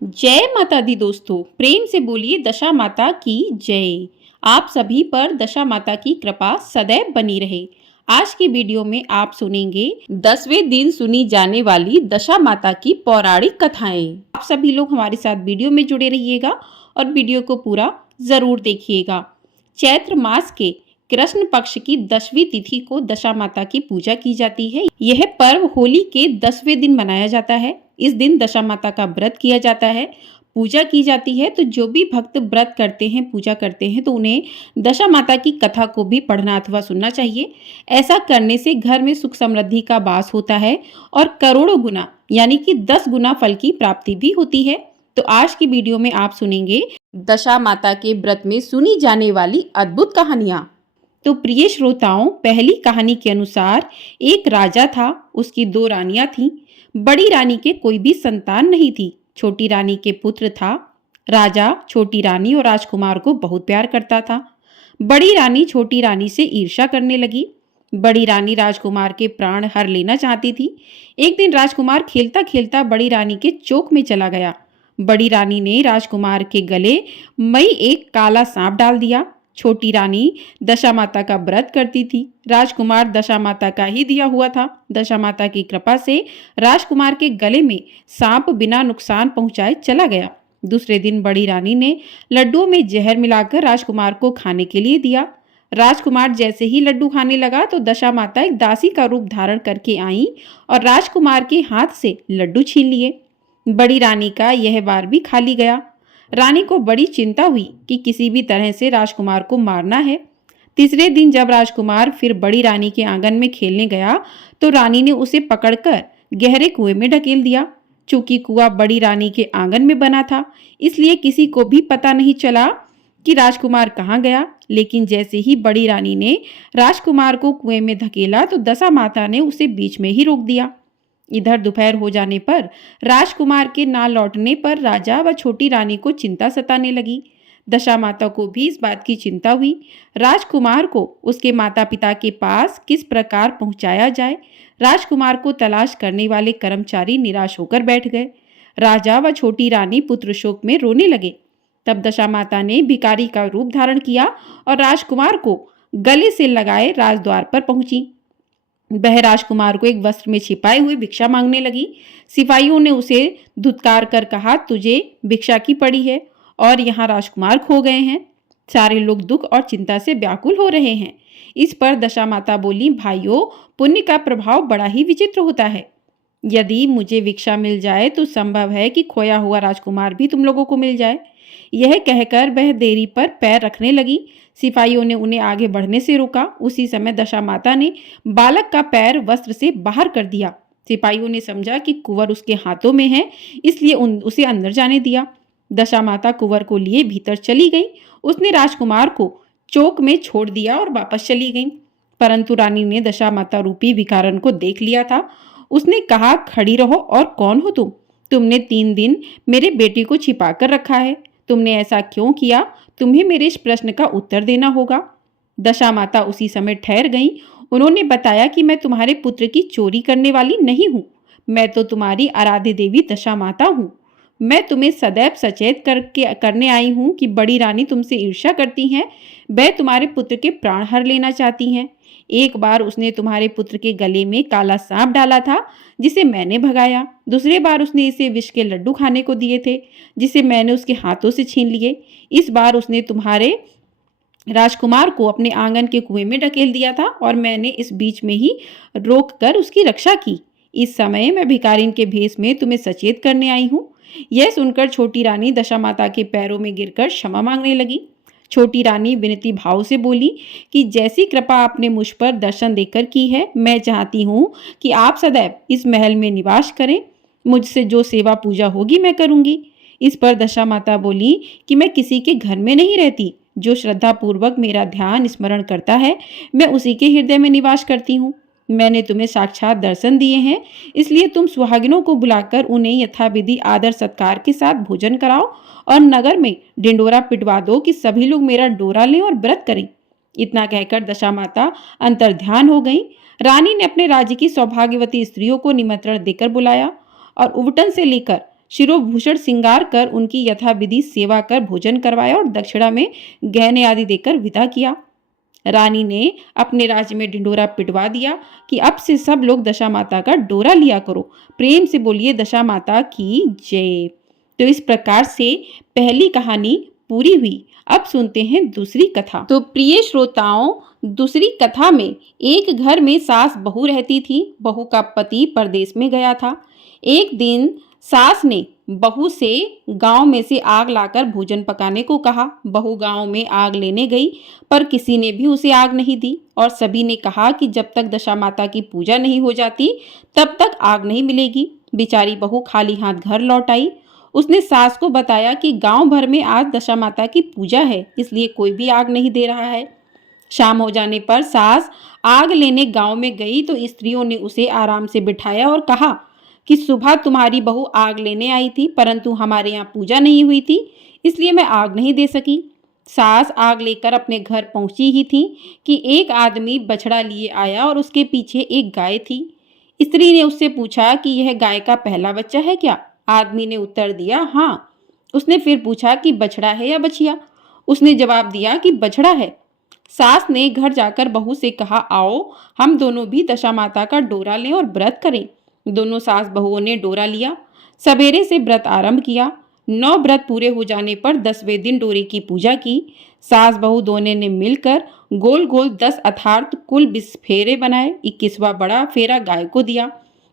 जय माता दी दोस्तों, प्रेम से बोलिए दशा माता की जय। आप सभी पर दशा माता की कृपा सदैव बनी रहे। आज की वीडियो में आप सुनेंगे 10वें दिन सुनी जाने वाली दशा माता की पौराणिक कथाएं। आप सभी लोग हमारे साथ वीडियो में जुड़े रहिएगा और वीडियो को पूरा जरूर देखिएगा। चैत्र मास के कृष्ण पक्ष की 10वीं तिथि को दशा माता की पूजा की जाती है। यह पर्व होली के 10वें दिन मनाया जाता है। इस दिन दशा माता का व्रत किया जाता है, पूजा की जाती है। तो जो भी भक्त व्रत करते हैं, पूजा करते हैं, तो उन्हें दशा माता की कथा को भी पढ़ना अथवा सुनना चाहिए। ऐसा करने से घर में सुख समृद्धि का वास होता है और करोड़ों गुना यानी कि 10 गुना फल की प्राप्ति भी होती है। तो आज की वीडियो में आप सुनेंगे दशा माता के व्रत में सुनी जाने वाली अद्भुत कहानियां। तो प्रिय श्रोताओं, पहली कहानी के अनुसार एक राजा था, उसकी 2 रानियां थीं। बड़ी रानी के कोई भी संतान नहीं थी। छोटी रानी के पुत्र था। राजा छोटी रानी और राजकुमार को बहुत प्यार करता था। बड़ी रानी छोटी रानी से ईर्ष्या करने लगी। बड़ी रानी राजकुमार के प्राण हर लेना चाहती थी। एक दिन राजकुमार खेलता खेलता बड़ी रानी के चोक में चला गया। बड़ी रानी ने राजकुमार के गले मई एक काला सांप डाल दिया। छोटी रानी दशा माता का व्रत करती थी। राजकुमार दशा माता का ही दिया हुआ था। दशा माता की कृपा से राजकुमार के गले में सांप बिना नुकसान पहुंचाए चला गया। दूसरे दिन बड़ी रानी ने लड्डुओं में जहर मिलाकर राजकुमार को खाने के लिए दिया। राजकुमार जैसे ही लड्डू खाने लगा तो दशा माता एक दासी का रूप धारण करके आई और राजकुमार के हाथ से लड्डू छीन लिए। बड़ी रानी का यह वार भी खाली गया। रानी को बड़ी चिंता हुई कि किसी भी तरह से राजकुमार को मारना है। तीसरे दिन जब राजकुमार फिर बड़ी रानी के आंगन में खेलने गया तो रानी ने उसे पकड़कर गहरे कुएं में ढकेल दिया। चूंकि कुआं बड़ी रानी के आंगन में बना था, इसलिए किसी को भी पता नहीं चला कि राजकुमार कहाँ गया। लेकिन जैसे ही बड़ी रानी ने राजकुमार को कुएं में धकेला तो दशा माता ने उसे बीच में ही रोक दिया। इधर दोपहर हो जाने पर राजकुमार के ना लौटने पर राजा व छोटी रानी को चिंता सताने लगी। दशा माता को भी इस बात की चिंता हुई। राजकुमार को उसके माता पिता के पास किस प्रकार पहुंचाया जाए। राजकुमार को तलाश करने वाले कर्मचारी निराश होकर बैठ गए। राजा व छोटी रानी पुत्र शोक में रोने लगे। तब दशा माता ने भिखारी का रूप धारण किया और राजकुमार को गले से लगाए राजद्वार पर पहुंची। वह राजकुमार को एक वस्त्र में छिपाए हुए भिक्षा मांगने लगी। सिपाहियों ने उसे धुतकार कर कहा, तुझे भिक्षा की पड़ी है और यहाँ राजकुमार खो गए हैं। सारे लोग दुख और चिंता से व्याकुल हो रहे हैं। इस पर दशा माता बोली, भाइयों, पुण्य का प्रभाव बड़ा ही विचित्र होता है। यदि मुझे भिक्षा मिल जाए तो संभव है कि खोया हुआ राजकुमार भी तुम लोगों को मिल जाए। यह कहकर वह देरी पर पैर रखने लगी। सिपाहियों ने उन्हें आगे बढ़ने से रोका। उसी समय दशा माता ने बालक का पैर वस्त्र से बाहर कर दिया। सिपाहियों ने समझा कि कुंवर उसके हाथों में है, इसलिए उसे अंदर जाने दिया। दशा माता कुंवर को लिए भीतर चली गई। उसने राजकुमार को चौक में छोड़ दिया और वापस चली गई। परंतु रानी ने दशा माता रूपी भिखारन को देख लिया था। उसने कहा, खड़ी रहो और कौन हो तुम? तुमने 3 दिन मेरे बेटे को छिपा कर रखा है। तुमने ऐसा क्यों किया? तुम्हें मेरे इस प्रश्न का उत्तर देना होगा। दशा माता उसी समय ठहर गईं। उन्होंने बताया कि मैं तुम्हारे पुत्र की चोरी करने वाली नहीं हूँ। मैं तो तुम्हारी आराध्य देवी दशा माता हूँ। मैं तुम्हें सदैव सचेत करने आई हूँ कि बड़ी रानी तुमसे ईर्ष्या करती हैं। वह तुम्हारे पुत्र के प्राण हर लेना चाहती हैं। एक बार उसने तुम्हारे पुत्र के गले में काला सांप डाला था, जिसे मैंने भगाया। दूसरे बार उसने इसे विष के लड्डू खाने को दिए थे, जिसे मैंने उसके हाथों से छीन लिए। इस बार उसने तुम्हारे राजकुमार को अपने आंगन के कुएं में ढकेल दिया था और मैंने इस बीच में ही रोककर उसकी रक्षा की। इस समय मैं भिखारिन के भेष में तुम्हें सचेत करने आई हूँ। यह सुनकर छोटी रानी दशा माता के पैरों में गिरकर क्षमा मांगने लगी। छोटी रानी विनती भाव से बोली कि जैसी कृपा आपने मुझ पर दर्शन देकर की है, मैं चाहती हूँ कि आप सदैव इस महल में निवास करें। मुझसे जो सेवा पूजा होगी मैं करूँगी। इस पर दशा माता बोली कि मैं किसी के घर में नहीं रहती। जो श्रद्धा पूर्वक मेरा ध्यान स्मरण करता है, मैं उसी के हृदय में निवास करती हूँ। मैंने तुम्हें साक्षात दर्शन दिए हैं, इसलिए तुम सुहागिनों को बुलाकर उन्हें यथाविधि आदर सत्कार के साथ भोजन कराओ और नगर में डिंडोरा पिटवा दो कि सभी लोग मेरा डोरा लें और व्रत करें। इतना कहकर दशा माता अंतर्ध्यान हो गई। रानी ने अपने राज्य की सौभाग्यवती स्त्रियों को निमंत्रण देकर बुलाया और उबटन से लेकर शिरोभूषण श्रृंगार कर उनकी यथाविधि सेवा कर भोजन करवाया और दक्षिणा में गहने आदि देकर विदा किया। रानी ने अपने राज्य में ढिंढोरा पिटवा दिया कि अब से सब लोग दशा माता का डोरा लिया करो। प्रेम से बोलिए दशा माता की जय। तो इस प्रकार से पहली कहानी पूरी हुई। अब सुनते हैं दूसरी कथा। तो प्रिय श्रोताओं, दूसरी कथा में एक घर में सास बहू रहती थी। बहू का पति परदेश में गया था। एक दिन सास ने बहू से गांव में से आग लाकर भोजन पकाने को कहा। बहू गांव में आग लेने गई, पर किसी ने भी उसे आग नहीं दी और सभी ने कहा कि जब तक दशा माता की पूजा नहीं हो जाती तब तक आग नहीं मिलेगी। बेचारी बहू खाली हाथ घर लौट आई। उसने सास को बताया कि गांव भर में आज दशा माता की पूजा है, इसलिए कोई भी आग नहीं दे रहा है। शाम हो जाने पर सास आग लेने गांव में गई तो स्त्रियों ने उसे आराम से बिठाया और कहा कि सुबह तुम्हारी बहू आग लेने आई थी, परंतु हमारे यहाँ पूजा नहीं हुई थी, इसलिए मैं आग नहीं दे सकी। सास आग लेकर अपने घर पहुंची ही थी कि एक आदमी बछड़ा लिए आया और उसके पीछे एक गाय थी। स्त्री ने उससे पूछा कि यह गाय का पहला बच्चा है क्या? आदमी ने उत्तर दिया हाँ। उसने फिर पूछा कि बछड़ा है या बछिया? उसने जवाब दिया कि बछड़ा है। सास ने घर जाकर बहू से कहा, आओ हम दोनों भी दशा माता का डोरा लें और व्रत करें। दोनों सास बहुओं ने डोरा लिया। सवेरे से व्रत आरंभ किया। 9 व्रत पूरे हो जाने पर 10वें दिन डोरे की पूजा की। सास बहू दोनों ने मिलकर गोल गोल 10 अर्थात कुल 20 फेरे बनाए। 21वां बड़ा फेरा गाय को दिया।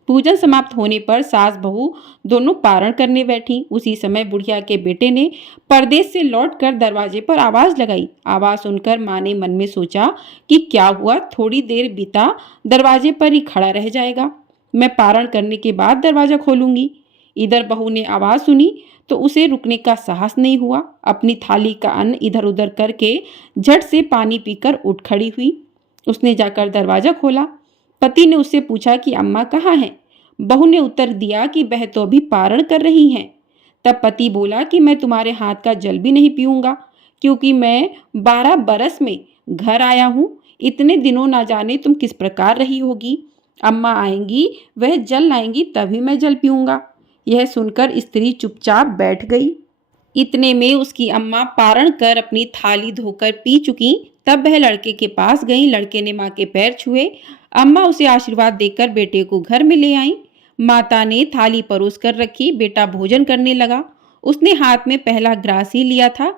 पूजन समाप्त होने पर सास बहू दोनों पारण करने बैठी। उसी समय बुढ़िया के बेटे ने परदेश से लौटकर दरवाजे पर आवाज लगाई। आवाज सुनकर माँ ने मन में सोचा कि क्या हुआ, थोड़ी देर बीता दरवाजे पर ही खड़ा रह जाएगा, मैं पारण करने के बाद दरवाजा खोलूंगी। इधर बहू ने आवाज सुनी तो उसे रुकने का साहस नहीं हुआ। अपनी थाली का अन्न इधर उधर करके झट से पानी पीकर उठ खड़ी हुई। उसने जाकर दरवाजा खोला। पति ने उससे पूछा कि अम्मा कहाँ हैं? बहू ने उत्तर दिया कि वह तो अभी पारण कर रही हैं। तब पति बोला कि मैं तुम्हारे हाथ का जल भी नहीं पीऊंगा, क्योंकि मैं 12 बरस में घर आया हूँ। इतने दिनों ना जाने तुम किस प्रकार रही होगी। अम्मा आएंगी, वह जल लाएंगी, तभी मैं जल पीऊंगा। यह सुनकर स्त्री चुपचाप बैठ गई। इतने में उसकी अम्मा पारण कर अपनी थाली धोकर पी चुकी। तब वह लड़के के पास गई। लड़के ने माँ के पैर छुए। अम्मा उसे आशीर्वाद देकर बेटे को घर में ले आई। माता ने थाली परोस कर रखी। बेटा भोजन करने लगा। उसने हाथ में पहला ग्रास ही लिया था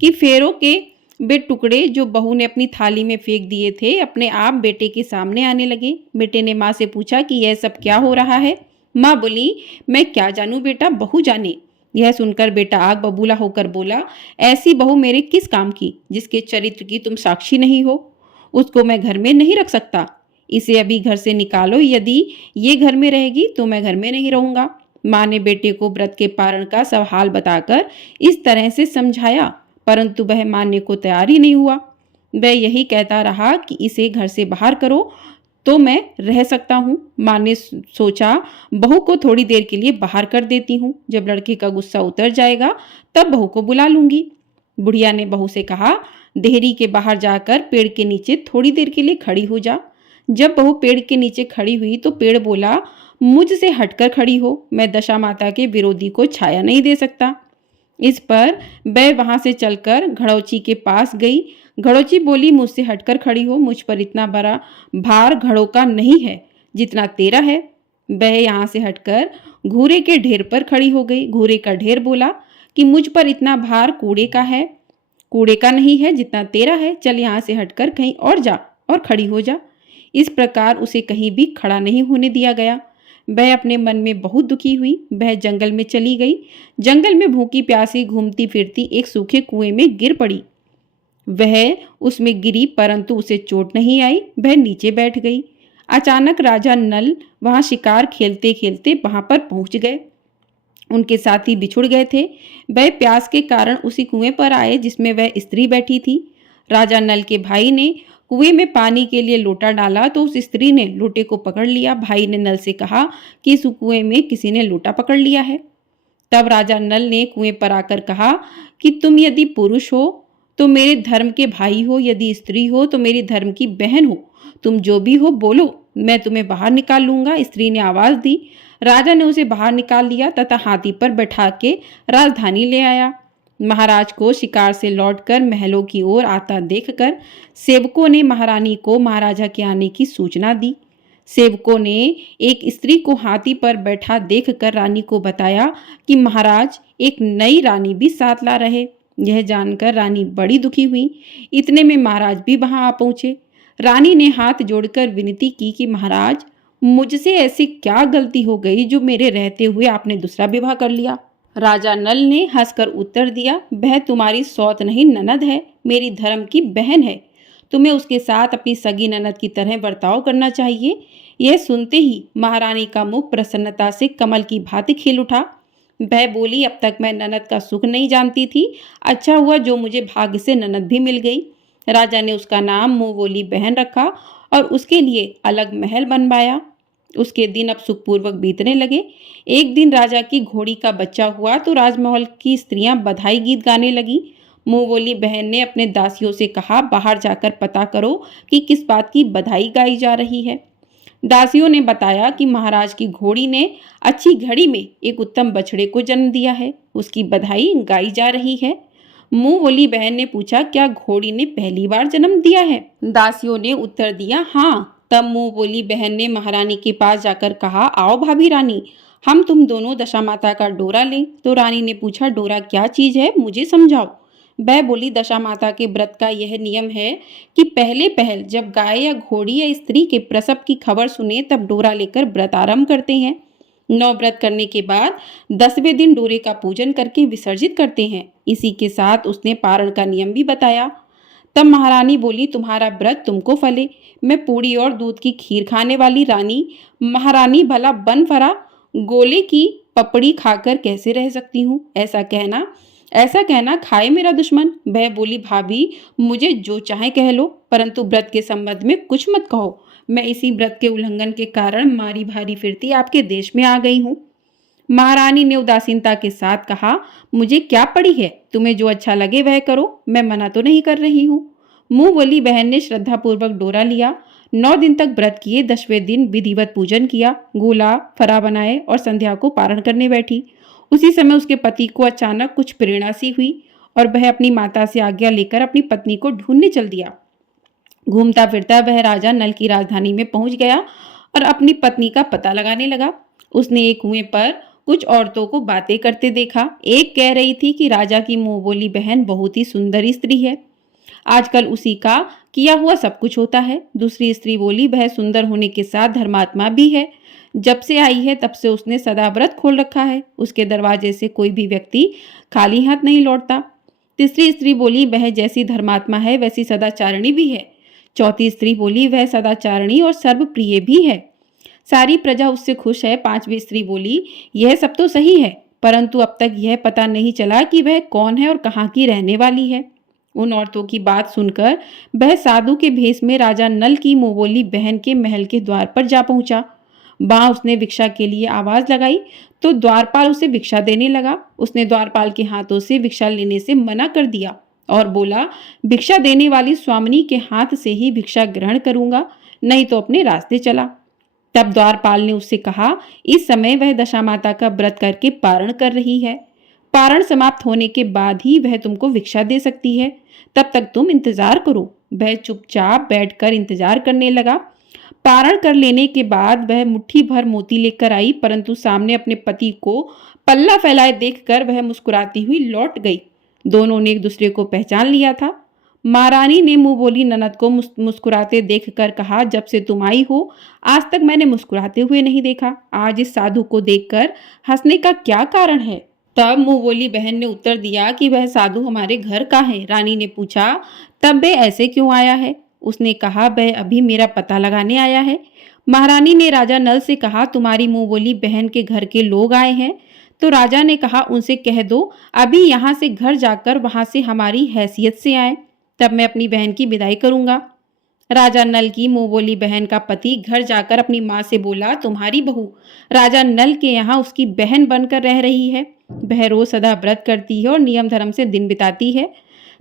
कि फेरों के वे टुकड़े जो बहू ने अपनी थाली में फेंक दिए थे अपने आप बेटे के सामने आने लगे। बेटे ने माँ से पूछा कि यह सब क्या हो रहा है? माँ बोली, मैं क्या जानूं बेटा, बहू जाने। यह सुनकर बेटा आग बबूला होकर बोला, ऐसी बहू मेरे किस काम की जिसके चरित्र की तुम साक्षी नहीं हो? उसको मैं घर में नहीं रख सकता। इसे अभी घर से निकालो, यदि ये घर में रहेगी तो मैं घर में नहीं रहूंगा। माँ ने बेटे को व्रत के पारण का सब हाल बताकर इस तरह से समझाया, परंतु वह मानने को तैयार ही नहीं हुआ। वह यही कहता रहा कि इसे घर से बाहर करो तो मैं रह सकता हूँ। माँ ने सोचा बहू को थोड़ी देर के लिए बाहर कर देती हूँ, जब लड़के का गुस्सा उतर जाएगा तब बहू को बुला लूंगी। बुढ़िया ने बहू से कहा, देहरी के बाहर जाकर पेड़ के नीचे थोड़ी देर के लिए खड़ी हो जा। जब बहू पेड़ के नीचे खड़ी हुई तो पेड़ बोला, मुझसे हटकर खड़ी हो, मैं दशा माता के विरोधी को छाया नहीं दे सकता। इस पर वह वहां से चलकर घड़ौची के पास गई। घड़ौची बोली, मुझसे हटकर खड़ी हो, मुझ पर इतना बड़ा भार घड़ों का नहीं है जितना तेरा है। वह यहाँ से हटकर घूरे के ढेर पर खड़ी हो गई। घूरे का ढेर बोला कि मुझ पर इतना भार कूड़े का है, कूड़े का नहीं है जितना तेरा है, चल यहाँ से हटकर कहीं और जा और खड़ी हो जा। इस प्रकार उसे कहीं भी खड़ा नहीं होने दिया गया। वह अपने मन में बहुत दुखी हुई। वह जंगल में चली गई। जंगल में भूखी प्यासी घूमती फिरती एक सूखे कुएं में गिर पड़ी। वह उसमें गिरी, परंतु उसे चोट नहीं आई। वह नीचे बैठ गई। अचानक राजा नल वहां शिकार खेलते खेलते वहां पर पहुंच गए। उनके साथी बिछुड़ गए थे। वह प्यास के कारण उसी कुएं पर आए जिसमें वह स्त्री बैठी थी। राजा नल के भाई ने कुएं में पानी के लिए लोटा डाला तो उस स्त्री ने लोटे को पकड़ लिया। भाई ने नल से कहा कि इस कुएं में किसी ने लोटा पकड़ लिया है। तब राजा नल ने कुएं पर आकर कहा कि तुम यदि पुरुष हो तो मेरे धर्म के भाई हो, यदि स्त्री हो तो मेरी धर्म की बहन हो। तुम जो भी हो बोलो, मैं तुम्हें बाहर निकाल लूंगा। स्त्री ने आवाज दी। राजा ने उसे बाहर निकाल लिया तथा हाथी पर बैठा के राजधानी ले आया। महाराज को शिकार से लौटकर महलों की ओर आता देखकर सेवकों ने महारानी को महाराजा के आने की सूचना दी। सेवकों ने एक स्त्री को हाथी पर बैठा देखकर रानी को बताया कि महाराज एक नई रानी भी साथ ला रहे। यह जानकर रानी बड़ी दुखी हुई। इतने में महाराज भी वहां आ पहुंचे। रानी ने हाथ जोड़कर विनती की कि महाराज, मुझसे ऐसी क्या गलती हो गई जो मेरे रहते हुए आपने दूसरा विवाह कर लिया। राजा नल ने हंसकर उत्तर दिया, वह तुम्हारी सौत नहीं ननद है, मेरी धर्म की बहन है। तुम्हें उसके साथ अपनी सगी ननद की तरह बर्ताव करना चाहिए। यह सुनते ही महारानी का मुख प्रसन्नता से कमल की भांति खिल उठा। वह बोली, अब तक मैं ननद का सुख नहीं जानती थी, अच्छा हुआ जो मुझे भाग्य से ननद भी मिल गई। राजा ने उसका नाम मुंह बोली बहन रखा और उसके लिए अलग महल बनवाया। उसके दिन अब सुखपूर्वक बीतने लगे। एक दिन राजा की घोड़ी का बच्चा हुआ तो राजमहल की स्त्रियां बधाई गीत गाने लगी। मुंह बोली बहन ने अपने दासियों से कहा, बाहर जाकर पता करो कि किस बात की बधाई गाई जा रही है। दासियों ने बताया कि महाराज की घोड़ी ने अच्छी घड़ी में एक उत्तम बछड़े को जन्म दिया है, उसकी बधाई गाई जा रही है। मुंह बोली बहन ने पूछा, क्या घोड़ी ने पहली बार जन्म दिया है? दासियों ने उत्तर दिया, हाँ। तब मुंह बोली बहन ने महारानी के पास जाकर कहा, आओ भाभी रानी, हम तुम दोनों दशा माता का डोरा लें। तो रानी ने पूछा, डोरा क्या चीज है, मुझे समझाओ। वह बोली, दशा माता के व्रत का यह नियम है कि पहले पहल जब गाय या घोड़ी या स्त्री के प्रसव की खबर सुने तब डोरा लेकर व्रत आरंभ करते हैं। 9 व्रत करने के बाद 10वें दिन डोरे का पूजन करके विसर्जित करते हैं। इसी के साथ उसने पारण का नियम भी बताया। तब महारानी बोली, तुम्हारा व्रत तुमको फले। मैं पूड़ी और दूध की खीर खाने वाली रानी महारानी भला बन फरा गोले की पपड़ी खाकर कैसे रह सकती हूँ? ऐसा कहना खाए मेरा दुश्मन। वह बोली, भाभी मुझे जो चाहे कह लो, परंतु व्रत के संबंध में कुछ मत कहो। मैं इसी व्रत के उल्लंघन के कारण मारी भारी फिरती आपके देश में आ गई हूँ। महारानी ने उदासीनता के साथ कहा, मुझे क्या पड़ी है, तुम्हें जो अच्छा लगे वह करो, मैं मना तो नहीं कर रही हूँ। मुंह बोली बहन ने श्रद्धापूर्वक डोरा लिया। 9 दिन तक व्रत किए। 10वें दिन विधिवत पूजन किया, गोला फरा बनाए और संध्या को पारण करने बैठी। उसी समय उसके पति को अचानक कुछ प्रेरणा सी हुई और वह अपनी माता से आज्ञा लेकर अपनी पत्नी को ढूंढने चल दिया। घूमता फिरता वह राजा नल की राजधानी में पहुंच गया और अपनी पत्नी का पता लगाने लगा। उसने एक कुएं पर कुछ औरतों को बातें करते देखा। एक कह रही थी कि राजा की मुंह बोली बहन बहुत ही सुंदर स्त्री है, आजकल उसी का किया हुआ सब कुछ होता है। दूसरी स्त्री बोली, वह सुंदर होने के साथ धर्मात्मा भी है, जब से आई है तब से उसने सदा व्रत खोल रखा है, उसके दरवाजे से कोई भी व्यक्ति खाली हाथ नहीं लौटता। तीसरी स्त्री बोली, वह जैसी धर्मात्मा है वैसी सदाचारिणी भी है। चौथी स्त्री बोली, वह सदाचारिणी और सर्वप्रिय भी है, सारी प्रजा उससे खुश है। पांचवी स्त्री बोली, यह सब तो सही है, परंतु अब तक यह पता नहीं चला कि वह कौन है और कहाँ की रहने वाली है। उन औरतों की बात सुनकर वह साधु के भेष में राजा नल की मुंहबोली बहन के महल के द्वार पर जा पहुंचा। वहां उसने भिक्षा के लिए आवाज लगाई तो द्वारपाल उसे भिक्षा देने लगा। उसने द्वारपाल के हाथों से भिक्षा लेने से मना कर दिया और बोला, भिक्षा देने वाली स्वामिनी के हाथ से ही भिक्षा ग्रहण करूंगा, नहीं तो अपने रास्ते चला। तब द्वारपाल ने उससे कहा, इस समय वह दशा माता का व्रत करके पारण कर रही है, पारण समाप्त होने के बाद ही वह तुमको भिक्षा दे सकती है, तब तक तुम इंतजार करो। वह चुपचाप बैठकर इंतजार करने लगा। पारण कर लेने के बाद वह मुट्ठी भर मोती लेकर आई, परंतु सामने अपने पति को पल्ला फैलाए देखकर वह मुस्कुराती हुई लौट गई। दोनों ने एक दूसरे को पहचान लिया था। महारानी ने मुंह बोली ननद को मुस्कुराते देखकर कहा, जब से तुम आई हो आज तक मैंने मुस्कुराते हुए नहीं देखा, आज इस साधु को देखकर हंसने का क्या कारण है? तब मुंह बोली बहन ने उत्तर दिया कि वह साधु हमारे घर का है। रानी ने पूछा, तब वह ऐसे क्यों आया है? उसने कहा, वह अभी मेरा पता लगाने आया है। महारानी ने राजा नल से कहा, तुम्हारी मुंह बोली बहन के घर के लोग आए हैं। तो राजा ने कहा, उनसे कह दो अभी यहाँ से घर जाकर वहां से हमारी हैसियत से आए, तब मैं अपनी बहन की विदाई करूंगा। राजा नल की मुंह बोली बहन का पति घर जाकर अपनी माँ से बोला, तुम्हारी बहू राजा नल के यहाँ उसकी बहन बनकर रह रही है, वह रोज सदा व्रत करती है और नियम धर्म से दिन बिताती है।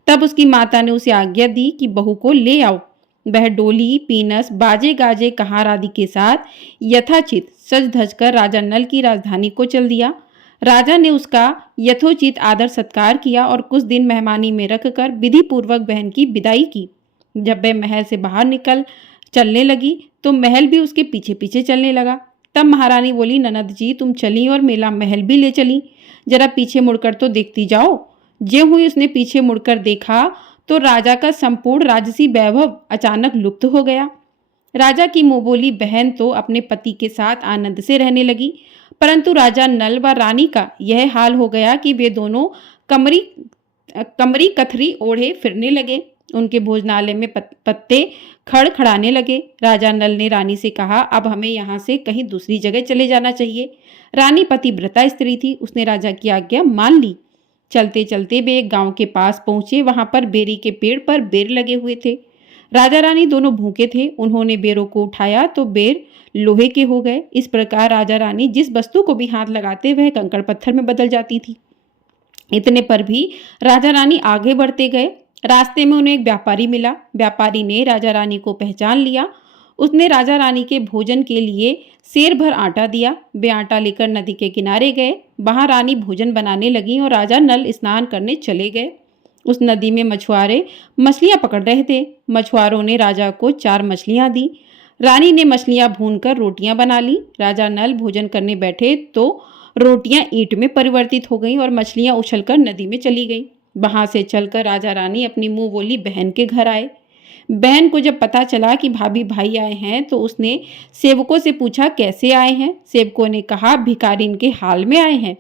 तब उसकी माता ने उसे आज्ञा दी कि बहू को ले आओ। वह डोली, पीनस, बाजे गाजे, कहार आदि के साथ यथाचित सज धज कर राजा नल की राजधानी को चल दिया। राजा ने उसका यथोचित आदर सत्कार किया और कुछ दिन मेहमानी में रखकर विधि पूर्वक बहन की विदाई की। जब वह महल से बाहर निकल चलने लगी तो महल भी उसके पीछे पीछे चलने लगा। तब महारानी बोली, ननद जी तुम चली और मेरा महल भी ले चली, जरा पीछे मुड़कर तो देखती जाओ। ज्यों हुई उसने पीछे मुड़कर देखा तो राजा का संपूर्ण राजसी वैभव अचानक लुप्त हो गया। राजा की मुंह बोली बहन तो अपने पति के साथ आनंद से रहने लगी, परंतु राजा नल व रानी का यह हाल हो गया कि वे दोनों कमरी कमरी कथरी ओढ़े फिरने लगे। उनके भोजनालय में पत्ते खड़खड़ाने लगे। राजा नल ने रानी से कहा, अब हमें यहाँ से कहीं दूसरी जगह चले जाना चाहिए। रानी पतिव्रता स्त्री थी, उसने राजा की आज्ञा मान ली। चलते चलते वे एक गांव के पास पहुंचे। वहां पर बेरी के पेड़ पर बेर लगे हुए थे। राजा रानी दोनों भूखे थे। उन्होंने बेरों को उठाया तो बेर लोहे के हो गए। इस प्रकार राजा रानी जिस वस्तु को भी हाथ लगाते वह कंकड़ पत्थर में बदल जाती थी। इतने पर भी राजा रानी आगे बढ़ते गए। रास्ते में उन्हें एक व्यापारी मिला। व्यापारी ने राजा रानी को पहचान लिया। उसने राजा रानी के भोजन के लिए सेर भर आटा दिया। वे आटा लेकर नदी के किनारे गए। वहां रानी भोजन बनाने लगी और राजा नल स्नान करने चले गए। उस नदी में मछुआरे मछलियां पकड़ रहे थे। मछुआरों ने राजा को 4 मछलियां दी। रानी ने मछलियां भूनकर रोटियां बना ली। राजा नल भोजन करने बैठे तो रोटियां ईंट में परिवर्तित हो गईं और मछलियां उछलकर नदी में चली गईं। वहां से चलकर राजा रानी अपनी मुंह बोली बहन के घर आए। बहन को जब पता चला कि भाभी भाई आए हैं तो उसने सेवकों से पूछा कैसे आए हैं। सेवकों ने कहा भिखारिन के हाल में आए हैं।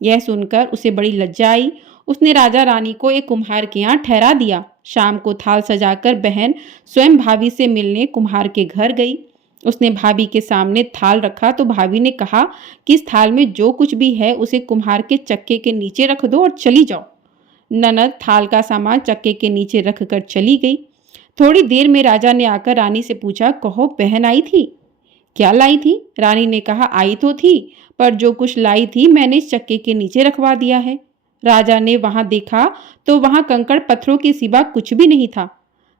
यह सुनकर उसे बड़ी लज्जा आई। उसने राजा रानी को एक कुम्हार के यहाँ ठहरा दिया। शाम को थाल सजाकर बहन स्वयं भाभी से मिलने कुम्हार के घर गई। उसने भाभी के सामने थाल रखा तो भाभी ने कहा कि इस थाल में जो कुछ भी है उसे कुम्हार के चक्के के नीचे रख दो और चली जाओ। ननद थाल का सामान चक्के के नीचे रखकर चली गई। थोड़ी देर में राजा ने आकर रानी से पूछा, कहो बहन आई थी? क्या लाई थी? रानी ने कहा, आई तो थी, पर जो कुछ लाई थी मैंने इस चक्के के नीचे रखवा दिया है। राजा ने वहां देखा तो वहां कंकड़ पत्थरों के सिवा कुछ भी नहीं था।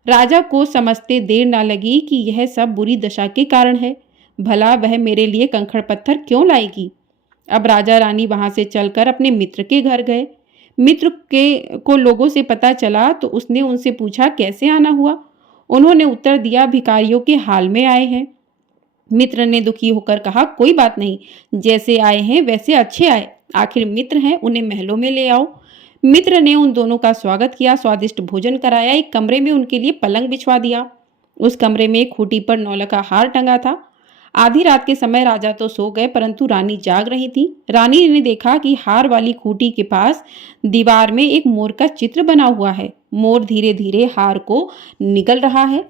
राजा को समझते देर न लगी कि यह सब बुरी दशा के कारण है। भला वह मेरे लिए कंकड़ पत्थर क्यों लाएगी? अब राजा रानी वहां से चलकर अपने मित्र के घर गए। मित्र के को लोगों से पता चला तो उसने उनसे पूछा कैसे आना हुआ। उन्होंने उत्तर दिया, भिखारियों के हाल में आए हैं। मित्र ने दुखी होकर कहा, कोई बात नहीं, जैसे आए हैं वैसे अच्छे आए, आखिर मित्र हैं, उन्हें महलों में ले आओ। मित्र ने उन दोनों का स्वागत किया, स्वादिष्ट भोजन कराया, एक कमरे में उनके लिए पलंग बिछवा दिया। उस कमरे में एक खूंटी पर नौलखा का हार टंगा था। आधी रात के समय राजा तो सो गए परंतु रानी जाग रही थी। रानी ने देखा कि हार वाली खूंटी के पास दीवार में एक मोर का चित्र बना हुआ है। मोर धीरे धीरे हार को निगल रहा है।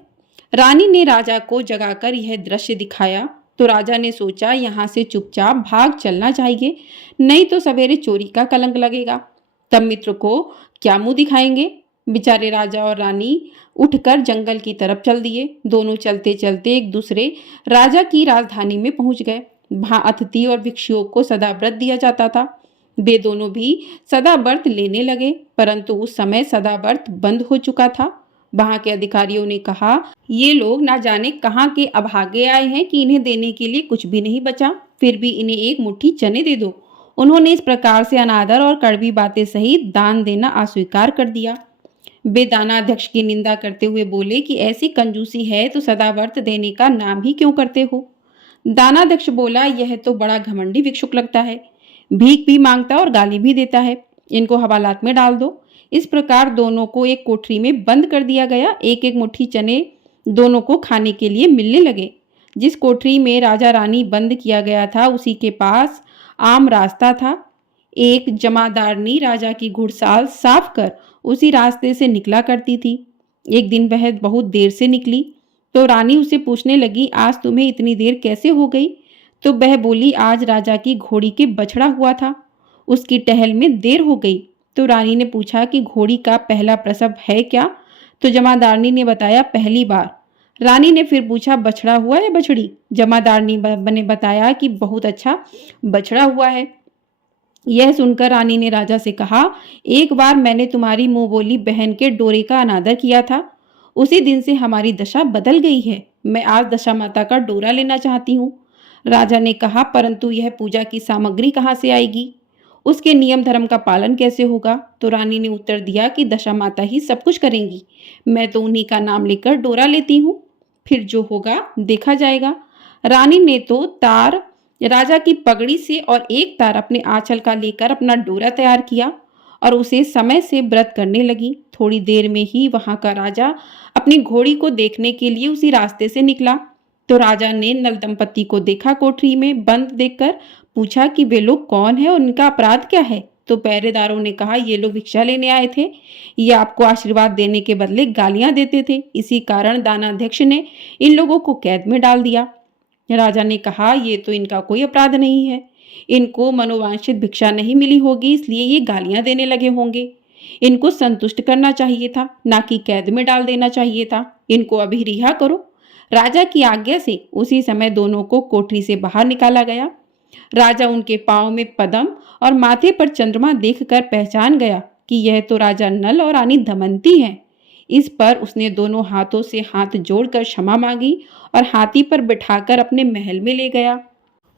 रानी ने राजा को जगाकर यह दृश्य दिखाया तो राजा ने सोचा यहाँ से चुपचाप भाग चलना चाहिए, नहीं तो सवेरे चोरी का कलंक लगेगा। तब मित्र को क्या मुंह दिखाएंगे। बेचारे राजा और रानी उठकर जंगल की तरफ चल दिए। दोनों चलते चलते एक दूसरे राजा की राजधानी में पहुंच गए। वहां अतिथि और भिक्षुओं को सदा व्रत दिया जाता था। वे दोनों भी सदा व्रत लेने लगे, परंतु उस समय सदा व्रत बंद हो चुका था। वहां के अधिकारियों ने कहा, ये लोग ना जाने कहाँ के अभागे आए हैं कि इन्हें देने के लिए कुछ भी नहीं बचा, फिर भी इन्हें एक मुट्ठी चने दे दो। उन्होंने इस प्रकार से अनादर और कड़वी बातें सहित दान देना अस्वीकार कर दिया। वे दानाध्यक्ष की निंदा करते हुए बोले कि ऐसी कंजूसी है तो सदा व्रत देने का नाम ही क्यों करते हो। दानाध्यक्ष बोला, यह तो बड़ा घमंडी भिक्षुक लगता है, भीख भी मांगता और गाली भी देता है, इनको हवालात में डाल दो। इस प्रकार दोनों को एक कोठरी में बंद कर दिया गया। एक एक मुट्ठी चने दोनों को खाने के लिए मिलने लगे। जिस कोठरी में राजा रानी बंद किया गया था उसी के पास आम रास्ता था। एक जमादारनी राजा की घुड़साल साफ कर उसी रास्ते से निकला करती थी। एक दिन वह बहुत देर से निकली तो रानी उसे पूछने लगी, आज तुम्हें इतनी देर कैसे हो गई? तो वह बोली, आज राजा की घोड़ी के बछड़ा हुआ था, उसकी टहल में देर हो गई। तो रानी ने पूछा कि घोड़ी का पहला प्रसव है क्या? तो जमादारनी ने बताया, पहली बार। रानी ने फिर पूछा, बछड़ा हुआ या बछड़ी? जमादारनी ने बताया कि बहुत अच्छा बछड़ा हुआ है। यह सुनकर रानी ने राजा से कहा, एक बार मैंने तुम्हारी मुंह बोली बहन के डोरे का अनादर किया था, उसी दिन से हमारी दशा बदल गई है। मैं आज दशा माता का डोरा लेना चाहती हूँ। राजा ने कहा, परंतु यह पूजा की सामग्री कहाँ से आएगी? उसके नियम धर्म का पालन कैसे होगा? तो रानी ने उत्तर दिया कि दशा माता ही सब कुछ करेंगी। मैं तो उन्हीं का नाम लेकर डोरा लेती हूँ, फिर जो होगा देखा जाएगा। रानी ने तो तार राजा की पगड़ी से और एक तार अपने आंचल का लेकर अपना डोरा तैयार किया और उसे समय से व्रत करने लगी। थोड़ी देर में ही वहां का राजा अपनी घोड़ी को देखने के लिए उसी रास्ते से निकला। तो राजा ने नल दंपति को देखा कोठरी में बंद देखकर पूछा कि वे लोग कौन है और उनका अपराध क्या है। तो पहरेदारों ने कहा, ये लोग भिक्षा लेने आए थे, ये आपको आशीर्वाद देने के बदले गालियां देते थे, इसी कारण दानाध्यक्ष ने इन लोगों को कैद में डाल दिया। राजा ने कहा, ये तो इनका कोई अपराध नहीं है, इनको मनोवांछित भिक्षा नहीं मिली होगी इसलिए ये गालियां देने लगे होंगे। इनको संतुष्ट करना चाहिए था, ना कि कैद में डाल देना चाहिए था। इनको अभी रिहा करो। राजा की आज्ञा से उसी समय दोनों को कोठरी से बाहर निकाला गया। राजा उनके पांव में पद्म और माथे पर चंद्रमा देखकर पहचान गया कि यह तो राजा नल और रानी दमयंती हैं। इस पर उसने दोनों हाथों से हाथ जोड़कर क्षमा मांगी और हाथी पर बिठाकर अपने महल में ले गया।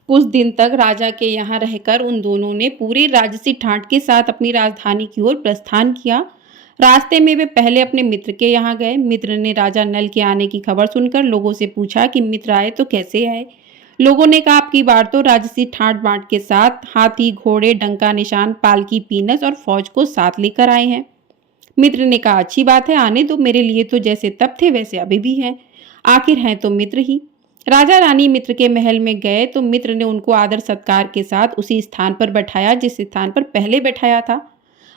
कुछ दिन तक राजा के यहाँ रहकर उन दोनों ने पूरे राजसी ठाट के साथ अपनी राजधानी की ओर प्रस्थान किया। रास्ते में वे पहले अपने मित्र के यहाँ गए। मित्र ने राजा नल के आने की खबर सुनकर लोगों से पूछा कि मित्र आए तो कैसे आए। लोगों ने कहा, आपकी बार तो राजसी ठाट बाट के साथ हाथी, घोड़े, डंका निशान, पालकी, पीनस और फौज को साथ लेकर आए हैं। मित्र ने कहा, अच्छी बात है, आने दो, मेरे लिए तो जैसे तब थे वैसे अभी भी हैं, आखिर हैं तो मित्र ही। राजा रानी मित्र के महल में गए तो मित्र ने उनको आदर सत्कार के साथ उसी स्थान पर बैठाया जिस स्थान पर पहले बैठाया था।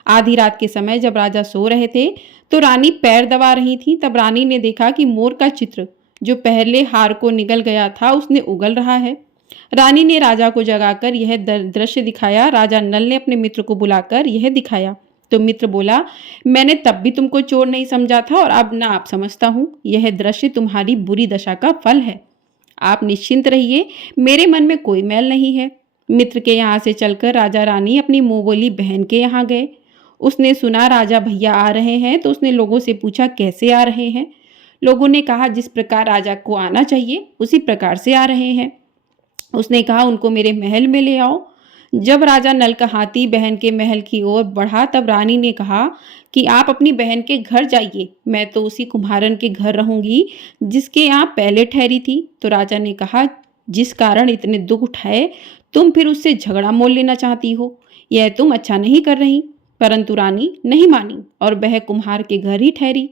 आधी रात के समय जब राजा सो रहे थे तो रानी पैर दबा रही थी। तब रानी ने देखा कि मोर का चित्र जो पहले हार को निगल गया था उसने उगल रहा है। रानी ने राजा को जगाकर यह दृश्य दिखाया। राजा नल ने अपने मित्र को बुलाकर यह दिखाया तो मित्र बोला, मैंने तब भी तुमको चोर नहीं समझा था और अब ना आप समझता हूँ। यह दृश्य तुम्हारी बुरी दशा का फल है। आप निश्चिंत रहिए, मेरे मन में कोई मैल नहीं है। मित्र के यहाँ से चलकर राजा रानी अपनी मुंह बोली बहन के यहाँ गए। उसने सुना राजा भैया आ रहे हैं तो उसने लोगों से पूछा, कैसे आ रहे हैं? लोगों ने कहा, जिस प्रकार राजा को आना चाहिए उसी प्रकार से आ रहे हैं। उसने कहा, उनको मेरे महल में ले आओ। जब राजा नल का हाथी बहन के महल की ओर बढ़ा तब रानी ने कहा कि आप अपनी बहन के घर जाइए, मैं तो उसी कुम्हारन के घर रहूंगी जिसके यहाँ पहले ठहरी थी। तो राजा ने कहा, जिस कारण इतने दुख उठाए तुम फिर उससे झगड़ा मोल लेना चाहती हो, यह तुम अच्छा नहीं कर रही। परंतु रानी नहीं मानी और वह कुम्हार के घर ही ठहरी।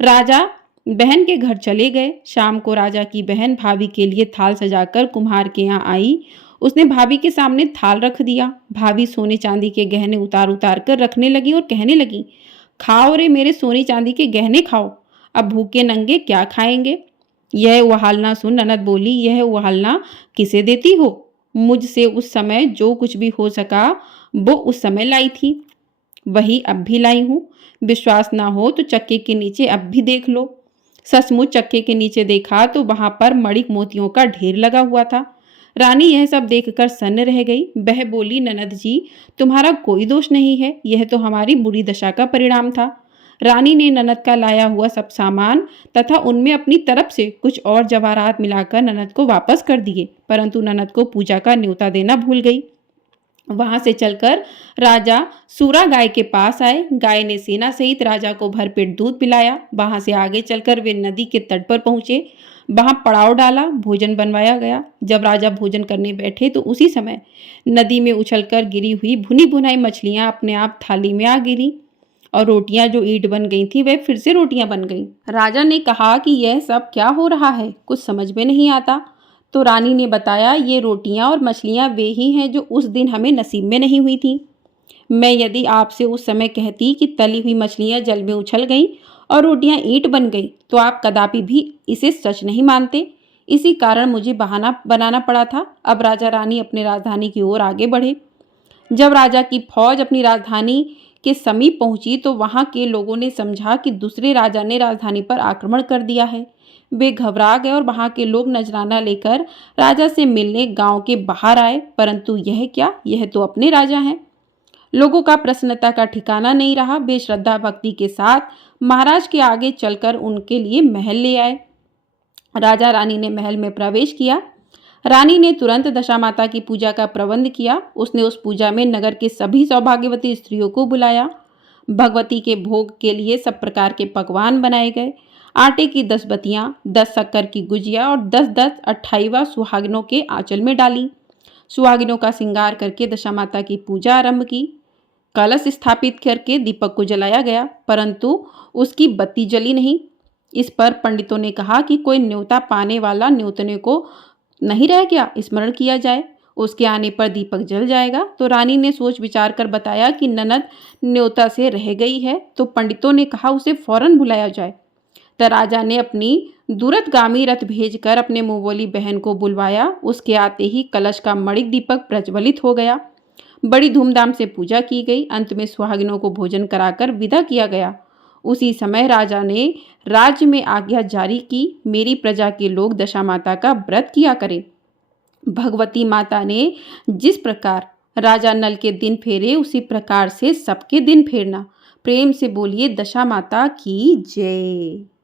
राजा बहन के घर चले गए। शाम को राजा की बहन भाभी के लिए थाल सजाकर कुम्हार के यहाँ आई। उसने भाभी के सामने थाल रख दिया। भाभी सोने चांदी के गहने उतार उतार कर रखने लगी और कहने लगी, खाओ रे मेरे सोने चांदी के गहने खाओ, अब भूखे नंगे क्या खाएंगे। यह उहालना सुन ननद बोली, यह उहालना किसे देती हो? मुझसे उस समय जो कुछ भी हो सका वो उस समय लाई थी, वही अब भी लाई हूँ। विश्वास ना हो तो चक्के के नीचे अब भी देख लो। सचमुच चक्के के नीचे देखा तो वहां पर मणिक मोतियों का ढेर लगा हुआ था। रानी यह सब देखकर सन्न रह गई। वह बोली, ननद जी तुम्हारा कोई दोष नहीं है, यह तो हमारी बुरी दशा का परिणाम था। रानी ने ननद का लाया हुआ सब सामान तथा उनमें अपनी तरफ से कुछ और जवाहरात मिलाकर ननद को वापस कर दिए, परंतु ननद को पूजा का न्योता देना भूल गई। वहां से चलकर राजा सूरा गाय के पास आए। गाय ने सेना सहित राजा को भरपेट दूध पिलाया। वहां से आगे चलकर वे नदी के तट पर पहुंचे। वहां पड़ाव डाला, भोजन बनवाया गया। जब राजा भोजन करने बैठे तो उसी समय नदी में उछलकर गिरी हुई भुनी भुनाई मछलियां अपने आप थाली में आ गिरी और रोटियां जो ईंट बन गई थी वह फिर से रोटियां बन गईं। राजा ने कहा कि यह सब क्या हो रहा है, कुछ समझ में नहीं आता। तो रानी ने बताया, ये रोटियां और मछलियां वे ही हैं जो उस दिन हमें नसीब में नहीं हुई थी। मैं यदि आपसे उस समय कहती कि तली हुई मछलियां जल में उछल गईं और रोटियां ईंट बन गई तो आप कदापि भी इसे सच नहीं मानते। इसी कारण मुझे बहाना बनाना पड़ा था। अब राजा रानी अपने राजधानी की ओर आगे बढ़े। जब राजा की फौज अपनी राजधानी के समीप पहुंची तो वहां के लोगों ने समझा कि दूसरे राजा ने राजधानी पर आक्रमण कर दिया है। वे घबरा गए और वहां के लोग नजराना लेकर राजा से मिलने गांव के बाहर आए, परंतु यह क्या, यह तो अपने राजा हैं। लोगों का प्रसन्नता का ठिकाना नहीं रहा। वे श्रद्धा भक्ति के साथ महाराज के आगे चलकर उनके लिए महल ले आए। राजा रानी ने महल में प्रवेश किया। रानी ने तुरंत दशा माता की पूजा का प्रबंध किया। उसने उस पूजा में नगर के सभी सौभाग्यवती स्त्रियों को बुलाया। भगवती के भोग के लिए सब प्रकार के पकवान बनाए गए। आटे की 10 बतियां, 10 शक्कर की गुजिया और 10-10 28वां सुहागिनों के आंचल में डाली। सुहागिनों का श्रृंगार करके दशा माता की पूजा आरंभ की। कलश स्थापित करके दीपक को जलाया गया, परंतु उसकी बत्ती जली नहीं। इस पर पंडितों ने कहा कि कोई न्योता पाने वाला न्योतने को नहीं रह गया, स्मरण किया जाए, उसके आने पर दीपक जल जाएगा। तो रानी ने सोच विचार कर बताया कि ननद न्योता से रह गई है, तो पंडितों ने कहा उसे फौरन बुलाया जाए। तो राजा ने अपनी दूरगामी रथ भेजकर अपने मुंहबोली बहन को बुलवाया। उसके आते ही कलश का मणिक दीपक प्रज्वलित हो गया। बड़ी धूमधाम से पूजा की गई। अंत में सुहागिनों को भोजन कराकर विदा किया गया। उसी समय राजा ने राज्य में आज्ञा जारी की, मेरी प्रजा के लोग दशा माता का व्रत किया करें। भगवती माता ने जिस प्रकार राजा नल के दिन फेरे, उसी प्रकार से सबके दिन फेरना। प्रेम से बोलिए दशा माता की जय।